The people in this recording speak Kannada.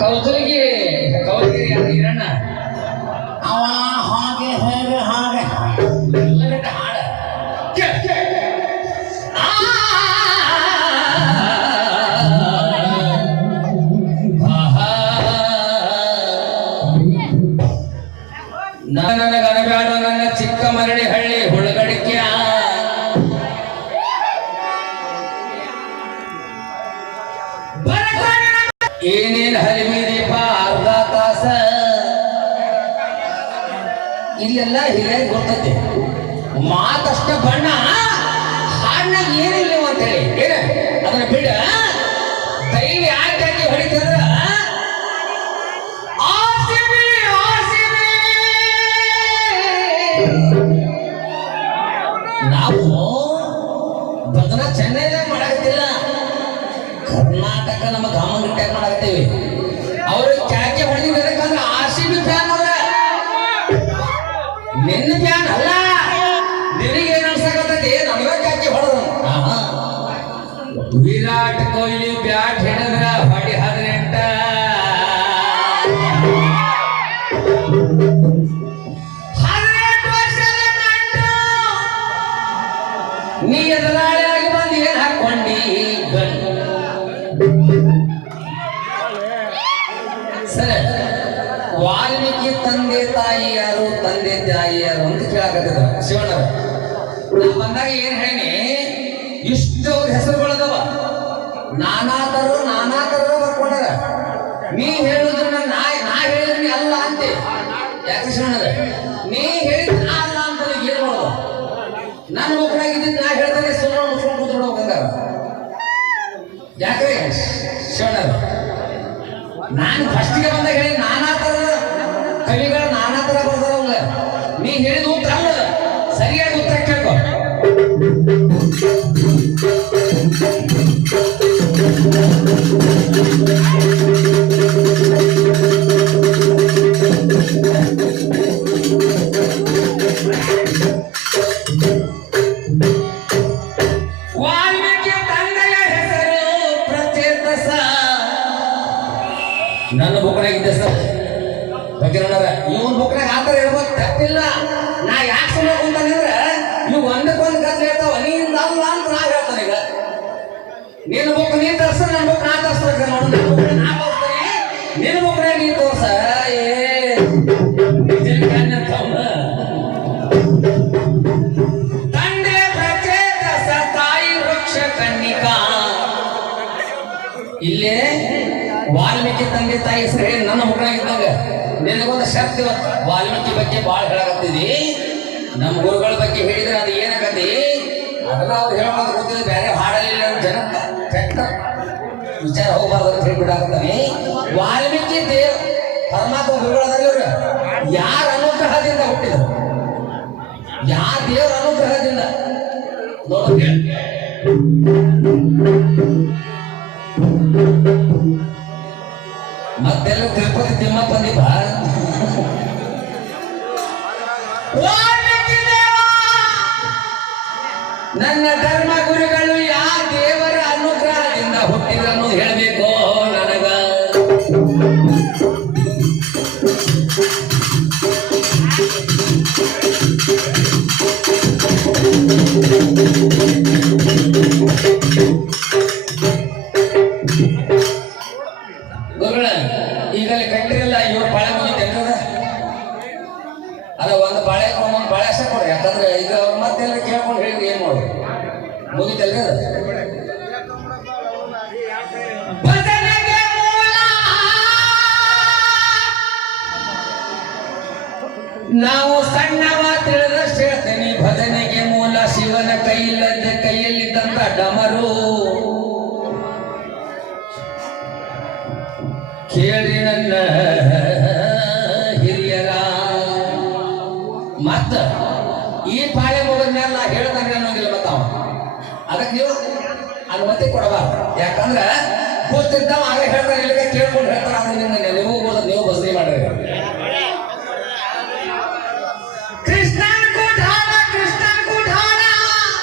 ಕೌಸಲಿಗೆ ಹಿರಣ್ಣ ಅವ ಹಾಗೆ ಹೇಗೆ ಹಾಗೆ ಎಲ್ಲ ಬಿಟ್ಟ ಹಾಡ ನನಗನಬೇಡ ನನ್ನ ಚಿಕ್ಕ ಮರಳಿ ಹಳ್ಳಿ ಹುಳಗಡಿಕೆಯ ಏನೇನು ಹರಿಮೀರಿಪ ಅರ್ಧ ತಾಸ ಇಲ್ಲೆಲ್ಲ ಹಿರಿಯಾಗಿ ಗೊತ್ತೈತೆ ಮಾತಷ್ಟ ಬಣ್ಣ ಹಾಡ್ನಾಗ ಏನಿಲ್ಲ ಅಂತ ಹೇಳಿ ಏನ ಅದನ್ನ ಬಿಡ ದೈವ ಯಾಕೆ ಹೊಡಿತಂದ್ರ ನಾವು ಬದನ ಚೆನ್ನೈದಾಗ ಮಾಡಾಕತ್ತಿಲ್ಲ ಕರ್ನಾಟಕ ನಮ್ಮ ಗಾಮಗಟ್ಟಾಗ ಮಾಡಾಕ್ತೇವೆ ಅವರು ಕ್ಯಾಕೆ ಹೊಡೆದಿದ್ದಕ್ಕಂದ್ರೆ RCB ಫ್ಯಾನ್ ಅವ್ರ ನಿನ್ನ ಫ್ಯಾನ್ ಅಲ್ಲ ನಿನಗೆ ಏನ್ ಅನ್ಸಕತ್ತೈತಿ ನಮಗ ಕ್ಯಾಕೆ ಹೊಡೆದ ವಿರಾಟ್ ಕೊಹ್ಲಿ ಬ್ಯಾಟ್ ಹಿಡಿದ್ರ ಹೊಡಿ 18 ನೀ ಎದುರಾಳಿಯಾಗಿ ಬಂದು ಏನ್ ಹಾಕೊಂಡಿ ಸರಿ ವಾಲ್ಮೀಕಿ ತಂದೆ ತಾಯಿ ಯಾರು ತಂದೆ ತಾಯಿ ಯಾರು ಅಂತ ಕೇಳಾಕತ್ತಿದ ಶಿವಣ್ಣ ನಾ ಬಂದಾಗ ಏನ್ ಹೇಳಿ ಇಷ್ಟು ಹೆಸರುಗಳದವ ನಾನಾ ತರ ಬರ್ಕೊಂಡಾರ ನೀ ಹೇಳಿದ್ರ ನಾ ಹೇಳಿದ್ರಿ ಅಲ್ಲ ಅಂತೆ ಯಾಕೆ ಶಿವಣ್ಣದ ನೀ ಹೇಳಿದ್ ನಾ ಅಲ್ಲ ಅಂತ ಏನ್ ಮಾಡೋದು ನನ್ನ ಮಕ್ಕಳಾಗಿದ್ದ ನಾ ಹೇಳ್ತಾನೆ ಸುಮ್ಮನೆ ಮುಚ್ಕೊಂಡು ಕೂತ್ಬಿಡ್ಬೇಕಂಗಾರ ಯಾಕ್ರಿ ಶಿವಣ್ಣ ನಾನು ಫಸ್ಟಿಗೆ ಬಂದಾಗ ಹೇಳಿ ನಾನಾ ತರದ ಕವಿಗಳು ನಾನಾ ತರ ಬರ್ತಾರಲ್ಲ ನೀ ಹೇಳಿದ ಉತ್ತರ ಅಲ್ಲ ಸರಿಯಾಗಿ ಉತ್ತರ ಕೇಳ್ಕೊ ವಾಲ್ಮೀಕಿ ತಂದೆಯ ಹೆಸರು ಪ್ರಚೇತಸ ನನ್ನ ಬುಕ್ನಾಗಿದ್ದೆ ಸರ್ ಇವನ್ ಬುಕ್ನಾಗ ಆತರ ಹೇಳ್ಬೇಕು ತಪ್ಪಿಲ್ಲ ನಾ ಯಾಕೆ ಸುಮ್ಮನೆ ಕುಂತಾನಂದ್ರೆ ಇವ್ ಒಂದಕ್ಕೊಂದು ಕಥೆ ಹೇಳ್ತಾವ ನೀನ್ ಅಲ್ಲ ಅಂತ ನಾ ಹೇಳ್ತಾನೆ ಈಗ ನಿನ್ನ ಬುಕ್ ನೀನ್ ತರ್ಸ ನನ್ನ ಬುಕ್ ನಾ ತರ್ಸ್ಬೇಕು ನೋಡು ನನ್ನ ಬುಕ್ ನಾ ತೋರಿಸ್ತೀನಿ ನಿನ್ನ ಬುಕ್ನಾಗ ನೀನ್ ತೋರ್ಸ ತಂದೆ ಪ್ರಚೇತಸ ತಾಯಿ ವೃಕ್ಷ ಕನ್ನಿಕಾ ಇಲ್ಲೇ ವಾಲ್ಮೀಕಿ ತಂದೆ ತಾಯಿ ಹೆಸರು ಹೇಳಿ ನನ್ನ ಮಕ್ಕಳಾಗಿದ್ದಾಗ ನಿನಗೊಂದು ಶಕ್ತಿ ವಾಲ್ಮೀಕಿ ಬಗ್ಗೆ ಬಾಳ ಹೇಳಕತ್ತಿದಿ ನಮ್ಮ ಗುರುಗಳ ಬಗ್ಗೆ ಹೇಳಿದ್ರೆ ಅದು ಏನಕತಿ ಅದನ್ನ ಅವ್ರು ಹೇಳೋದು ಗೊತ್ತಿಲ್ಲ ಬೇರೆ ಹಾಡಲಿಲ್ಲ ಜನಕ್ಕೆ ಕೆಟ್ಟ ವಿಚಾರ ಹೋಗಬಾರ್ದು ಅಂತ ಹೇಳ್ಬಿಡಾಕತ್ತಾನೆ ವಾಲ್ಮೀಕಿ ದೇವ್ ಪರಮಾತ್ಮ ಗುರುಗಳಾದಾಗ ಇವ್ರು ಯಾರ ಅನುಗ್ರಹದಿಂದ ಹುಟ್ಟಿದ್ರು ಯಾರ ದೇವರ ಅನುಗ್ರಹದಿಂದ ನೋಡಿ ಮತ್ತೆಲ್ಲ ತಿರುಪತಿ ತಿಮ್ಮಪ್ಪ ದೀಪ ನನ್ನ ಧರ್ಮ ಗುರುಗಳು ಯಾವ ದೇವರ ಅನುಗ್ರಹದಿಂದ ಹುಟ್ಟಿದ್ರು ಅನ್ನೋದು ಹೇಳಬೇಕು ನನಗ ಗುರುಗಳ ಈಗಲೇ ಕಟ್ಟಿರಲ್ಲ ಇವ್ರ ಬಾಳೆ ಮುಗಿತೇನ್ರದ ಅಲ್ಲ ಒಂದು ಬಾಳೆ ಒಂದು ಬಾಳೆ ಅಷ್ಟೇ ಕೊಡ್ರಿ ಯಾಕಂದ್ರೆ ಈಗ ಮತ್ತೆಲ್ಲ ಕೇಳ್ಕೊಂಡು ಹೇಳಿದ್ರೆ ಏನ್ ಮಾಡೋದು ಮುಗಿತಲ್ರಿ ಅದು ನಾವು ಸಣ್ಣವ ತಿಳಿದಷ್ಟು ಹೇಳ್ತೇನೆ ಭಜನೆಗೆ ಮೂಲ ಶಿವನ ಕೈಯಲ್ಲಿದ್ದಂತ ಡಮರು ಕೇಳಿ ನನ್ನ ಹಿರಿಯರ ಮತ್ತ ಈ ಪಾಳೆ ಮುಗಿದ್ಮೇಲೆ ನಾ ಹೇಳ್ದಂಗೆ ಅನ್ನೋಂಗಿಲ್ಲ ಮತ್ತಾವ ಅದಕ್ಕೆ ನೀವು ಅನುಮತಿ ಕೊಡಬಾರ್ದು ಯಾಕಂದ್ರೆ ಕೂತಿದ್ದಾವ ಆಗ ಹೇಳ್ತಾರೆ ಇಲ್ಲಿಗೆ ಕೇಳ್ಕೊಂಡು ಹೇಳ್ತಾರೆ ಅದನ್ನ ನೀವು ನೀವು ಬಸ್